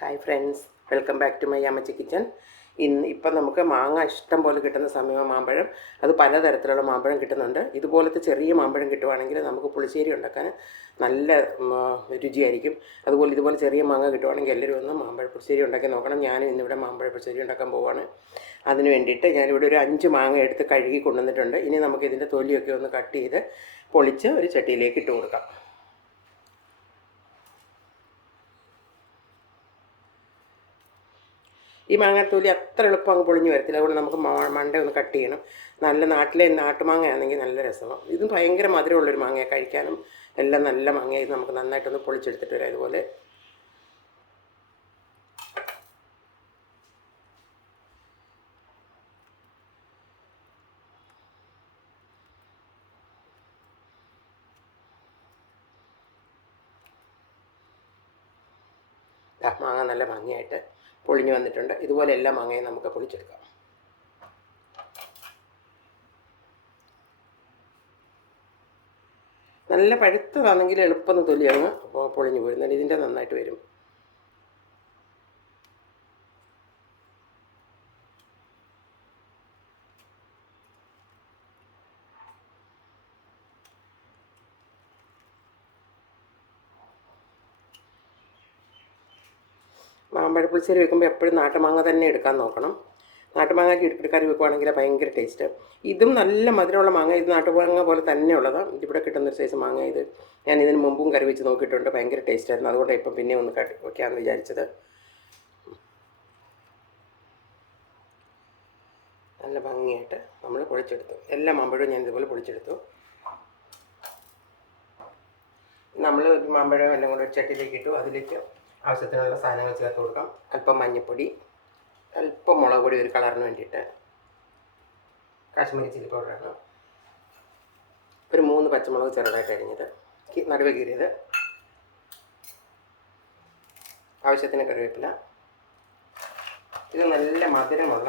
Hi friends, welcome back to my Ammachi kitchen. ഇപ്പം നമുക്ക് മാങ്ങ ഇഷ്ടം പോലെ കിട്ടുന്ന സമയമാണ്. മാമ്പഴം അത് പലതരത്തിലുള്ള മാമ്പഴം കിട്ടുന്നുണ്ട്. ഇതുപോലത്തെ ചെറിയ മാമ്പഴം കിട്ടുവാണെങ്കിൽ നമുക്ക് പുളിശ്ശേരി ഉണ്ടാക്കാൻ നല്ല രുചിയായിരിക്കും. ഇതുപോലെ ചെറിയ മാങ്ങ കിട്ടുവാണെങ്കിൽ എല്ലാവരും ഒന്ന് മാമ്പഴ പുളിശ്ശേരി ഉണ്ടാക്കി നോക്കണം. ഞാനും ഇന്നിവിടെ മാമ്പഴ പുളിശ്ശേരി ഉണ്ടാക്കാൻ പോവുകയാണ്. അതിന് വേണ്ടിയിട്ട് ഞാനിവിടെ ഒരു 5 മാങ്ങ എടുത്ത് കഴുകി കൊണ്ടുവന്നിട്ടുണ്ട്. ഇനി നമുക്കിതിൻ്റെ തൊലിയൊക്കെ ഒന്ന് കട്ട് ചെയ്ത് പൊളിച്ച് ഒരു ചട്ടിയിലേക്ക് ഇട്ട് കൊടുക്കാം. ഈ മാങ്ങാത്തൊലി അത്ര എളുപ്പം അങ്ങ് പൊളിഞ്ഞ് വരത്തില്ല. അതുകൊണ്ട് നമുക്ക് മണ്ട ഒന്ന് കട്ട് ചെയ്യണം. നല്ല നാട്ടിലെ നാട്ടുമാങ്ങയാണെങ്കിൽ നല്ല രസമാണ്. ഇതും ഭയങ്കര മധുരമുള്ളൊരു മാങ്ങയാണ്, കഴിക്കാനും എല്ലാം നല്ല മാങ്ങ. ഇത് നമുക്ക് നന്നായിട്ടൊന്ന് പൊളിച്ചെടുത്തിട്ട് വരാം. ഇതുപോലെ മാങ്ങ നല്ല ഭംഗിയായിട്ട് പൊളിഞ്ഞ് വന്നിട്ടുണ്ട്. ഇതുപോലെ എല്ലാ മാങ്ങയും നമുക്ക് പൊളിച്ചെടുക്കാം. നല്ല പഴുത്തതാണെങ്കിൽ എളുപ്പം തൊലിയാണ്, അപ്പോൾ പൊളിഞ്ഞു പോരുന്നത്. ഇതിൻ്റെ നന്നായിട്ട് വരും. മാമ്പഴ പുളിശ്ശേരി വെക്കുമ്പോൾ എപ്പോഴും നാട്ടുമാങ്ങ തന്നെ എടുക്കാൻ നോക്കണം. നാട്ടുമാങ്ങയ്ക്ക് ഇട്ടിട്ട് കറി വെക്കുവാണെങ്കിൽ ഭയങ്കര ടേസ്റ്റ്. ഇതും നല്ല മധുരമുള്ള മാങ്ങ. ഇത് നാട്ടുമാങ്ങ പോലെ തന്നെയുള്ളതാണ്. ഇതിവിടെ കിട്ടുന്നൊരു സൈസ് മാങ്ങ. ഇത് ഞാൻ ഇതിന് മുമ്പും കറി വെച്ച് നോക്കിയിട്ടുണ്ട്. ഭയങ്കര ടേസ്റ്റായിരുന്നു. അതുകൊണ്ട് ഇപ്പം പിന്നെ ഒന്ന് വെക്കാമെന്ന് വിചാരിച്ചത്. നല്ല ഭംഗിയായിട്ട് നമ്മൾ പൊളിച്ചെടുത്തു. എല്ലാ മാമ്പഴവും ഞാൻ ഇതുപോലെ പൊളിച്ചെടുത്തു. നമ്മൾ മാമ്പഴം എല്ലാം കൂടെ ഒരു ചട്ടിയിലേക്ക് ഇട്ടു. അതിലേക്ക് ആവശ്യത്തിനുള്ള സാധനങ്ങൾ ചേർത്ത് കൊടുക്കാം. അല്പം മഞ്ഞൾപ്പൊടി, അല്പം മുളക് പൊടി ഒരു കളറിന് വേണ്ടിയിട്ട്, കാശ്മീരി ചില്ലി പൗഡറാണ്, ഒരു 3 പച്ചമുളക് ചെറുതായിട്ട് അരിഞ്ഞത്, നടുവ് കീറിയത്, ആവശ്യത്തിന് കറിവേപ്പില. ഇത് നല്ല മധുരമുള്ള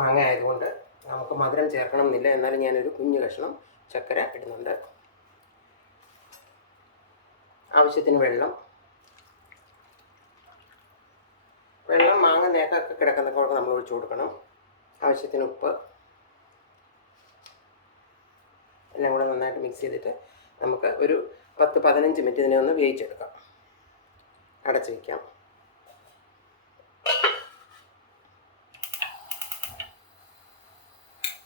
മാങ്ങ ആയതുകൊണ്ട് നമുക്ക് മധുരം ചേർക്കണം എന്നില്ല. എന്നാലും ഞാനൊരു കുഞ്ഞു കഷ്ണം ചക്കര ഇടുന്നുണ്ട്. ആവശ്യത്തിന് വെള്ളം മാങ്ങ നേക്കൊക്കെ കിടക്കുന്നതൊക്കെ നമ്മൾ ഒഴിച്ചു കൊടുക്കണം. ആവശ്യത്തിന് ഉപ്പ്. എല്ലാം കൂടെ നന്നായിട്ട് മിക്സ് ചെയ്തിട്ട് നമുക്ക് ഒരു 10-15 മിനിറ്റ് ഇതിനെ ഒന്ന് വേവിച്ചെടുക്കാം. അടച്ചു വയ്ക്കാം.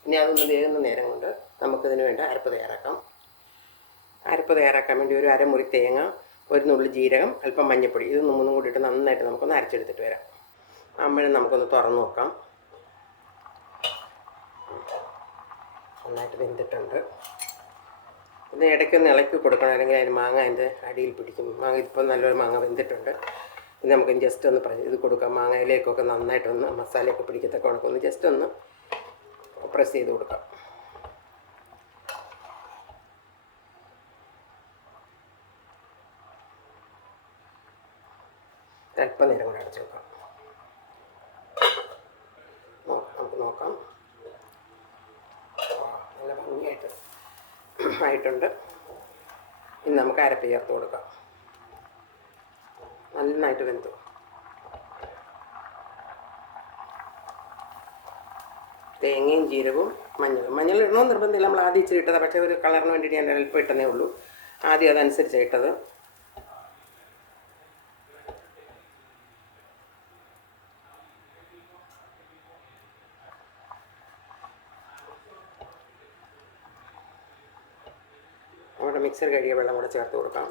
ഇനി അതൊന്ന് വേകുന്ന നേരം കൊണ്ട് നമുക്കിതിന് വേണ്ട അരപ്പ് തയ്യാറാക്കാം. അരപ്പ് തയ്യാറാക്കാൻ വേണ്ടി ഒരു അരമുറി തേങ്ങ, ഒരു നുള്ളി ജീരകം, അല്പം മഞ്ഞൾപ്പൊടി, ഇത് 3 കൂടി ഇട്ട് നന്നായിട്ട് നമുക്കൊന്ന് അരച്ചെടുത്തിട്ട് വരാം. അമ്മയും നമുക്കൊന്ന് തുറന്ന് നോക്കാം. നന്നായിട്ട് വെന്തിട്ടുണ്ട്. ഇത് ഇടയ്ക്കൊന്ന് ഇളക്കി കൊടുക്കണം, അല്ലെങ്കിൽ അതിന് മാങ്ങ അതിൻ്റെ അടിയിൽ പിടിക്കും. മാങ്ങ ഇപ്പം നല്ലൊരു മാങ്ങ വെന്തിട്ടുണ്ട്. ഇത് നമുക്ക് ജസ്റ്റ് ഒന്ന് ഇത് കൊടുക്കാം. മാങ്ങയിലേക്കൊക്കെ നന്നായിട്ടൊന്ന് മസാലയൊക്കെ പിടിക്കത്തക്ക കണക്കൊന്ന് ജസ്റ്റ് ഒന്ന് പ്രസ് ചെയ്ത് കൊടുക്കാം. അല്പം നേരം കൂടെ അടച്ചു വെക്കാം. നമുക്ക് നോക്കാം. നല്ല ഭംഗിയായിട്ട് ആയിട്ടുണ്ട്. ഇനി നമുക്ക് അരപ്പ് ചേർത്ത് കൊടുക്കാം. നന്നായിട്ട് വെന്തു. തേങ്ങയും ജീരകവും മഞ്ഞൾ ഇടണമെന്ന് നിർബന്ധമില്ല. നമ്മൾ ആദ്യം ഇച്ചിരി ഇട്ടതാണ്, പക്ഷേ ഒരു കളറിന് വേണ്ടിയിട്ട് ഞാൻ അല്പം ഇട്ടതേ ഉള്ളൂ. ആദ്യം അതനുസരിച്ചാണ് ഇട്ടത്. നമ്മുടെ മിക്സർ കഴുകിയ വെള്ളം കൂടെ ചേർത്ത് കൊടുക്കാം.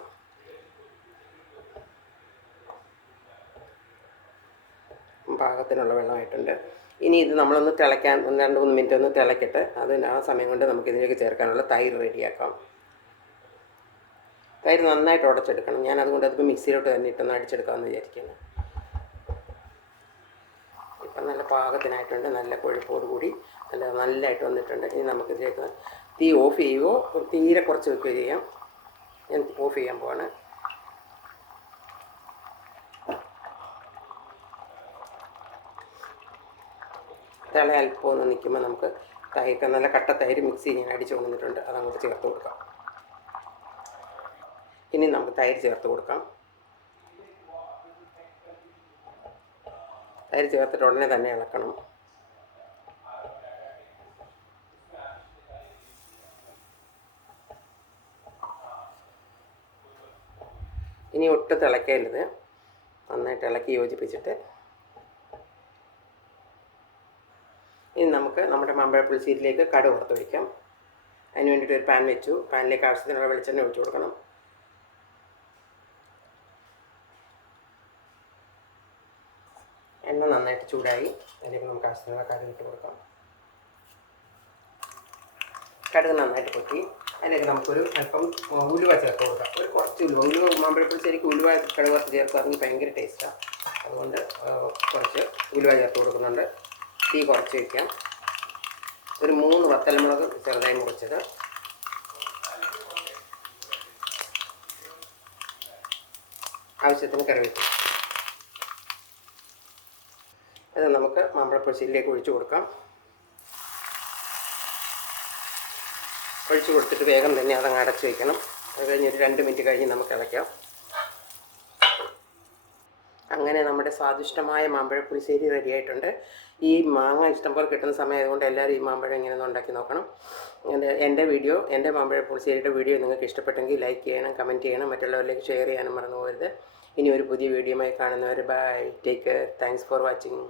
പാകത്തിനുള്ള വെള്ളമായിട്ടുണ്ട്. ഇനി ഇത് നമ്മളൊന്ന് തിളയ്ക്കാൻ 2-3 മിനിറ്റ് ഒന്ന് തിളയ്ക്കട്ടെ. ആ സമയം കൊണ്ട് നമുക്കിതിലേക്ക് ചേർക്കാനുള്ള തൈര് റെഡിയാക്കാം. തൈര് നന്നായിട്ട് ഉടച്ചെടുക്കണം. ഞാൻ അതുകൊണ്ട് അതിപ്പോൾ മിക്സിയിലോട്ട് തന്നെ ഇട്ടൊന്ന് അടിച്ചെടുക്കാമെന്ന് വിചാരിക്കുന്നു. ഇപ്പം നല്ല പാകത്തിനായിട്ടുണ്ട്. നല്ല കൊഴുപ്പോടുകൂടി നല്ലതായിട്ട് വന്നിട്ടുണ്ട്. ഇനി നമുക്കിതിലേക്ക് തീ ഓഫ് ചെയ്യുകയോ തീരെ കുറച്ച് വെക്കുകയോ ചെയ്യാം. ഞാൻ ഓഫ് ചെയ്യാൻ പോവാണ്. തിള അല്പം ഒന്ന് നിൽക്കുമ്പോൾ നമുക്ക് നല്ല കട്ട തൈര് മിക്സി ഞാൻ അടിച്ചു കൊണ്ടുവന്നിട്ടുണ്ട്. അതങ്ങോട്ട് ചേർത്ത് കൊടുക്കാം. ഇനി നമുക്ക് തൈര് ചേർത്ത് കൊടുക്കാം. തൈര് ചേർത്തിട്ട് ഉടനെ തന്നെ ഇളക്കണം. ഇനി ഒട്ടും തിളയ്ക്കരുത്. നന്നായിട്ട് ഇളക്കി യോജിപ്പിച്ചിട്ട് ഇനി നമുക്ക് നമ്മുടെ മാമ്പഴ പുളിശ്ശേരിയിലേക്ക് കടുക് വറുത്തൊഴിക്കാം. അതിന് വേണ്ടിയിട്ട് ഒരു പാൻ വെച്ചു. പാനിലേക്ക് ആവശ്യത്തിനുള്ള വെളിച്ചെണ്ണ ഒഴിച്ചു കൊടുക്കണം. എണ്ണ നന്നായിട്ട് ചൂടായി. അതിലേക്ക് നമുക്ക് ആവശ്യത്തിനുള്ള കടുക് ഇട്ട് കൊടുക്കാം. കടുക് നന്നായിട്ട് പൊട്ടി അതിലേക്ക് നമുക്കൊരു അല്പം ഉലുവ ചേർത്ത് കൊടുക്കാം. ഒരു കുറച്ച് ഉലുവ മാമ്പഴപ്പുളിശ്ശേരിക്ക് ഉലുവ കടുക് വറുത്ത് ചേർക്കുകയാണെങ്കിൽ ഭയങ്കര ടേസ്റ്റാണ്. അതുകൊണ്ട് കുറച്ച് ഉലുവ ചേർത്ത് കൊടുക്കുന്നുണ്ട്. തീ കുറച്ച് വയ്ക്കാം. ഒരു 3 വത്തലമുളക് ചെറുതായി മുറിച്ചത്, ആവശ്യത്തിന് കറിവേപ്പില. അത് നമുക്ക് മാമ്പഴപ്പുളിശ്ശേരിയിലേക്ക് ഒഴിച്ചു കൊടുക്കാം. ഒഴിച്ചു കൊടുത്തിട്ട് വേഗം തന്നെ അതങ്ങ് അടച്ചു വയ്ക്കണം. അത് കഴിഞ്ഞ് ഒരു 2 മിനിറ്റ് കഴിഞ്ഞ് നമുക്ക് ഇളക്കാം. അങ്ങനെ നമ്മുടെ സ്വാദിഷ്ടമായ മാമ്പഴപ്പുളിശ്ശേരി റെഡിയായിട്ടുണ്ട്. ഈ മാങ്ങ ഇഷ്ടംപോലെ കിട്ടുന്ന സമയം ആയതുകൊണ്ട് എല്ലാവരും ഈ മാമ്പഴം ഇങ്ങനെ ഒന്ന് ഉണ്ടാക്കി നോക്കണം. എൻ്റെ മാമ്പഴപ്പുളിശ്ശേരിയുടെ വീഡിയോ നിങ്ങൾക്ക് ഇഷ്ടപ്പെട്ടെങ്കിൽ ലൈക്ക് ചെയ്യണം, കമൻറ്റ് ചെയ്യണം, മറ്റുള്ളവരിലേക്ക് ഷെയർ ചെയ്യാനും മറന്നു പോകരുത്. ഇനി ഒരു പുതിയ വീഡിയോയുമായി കാണുന്നവരെ bye, take care, thanks for watching.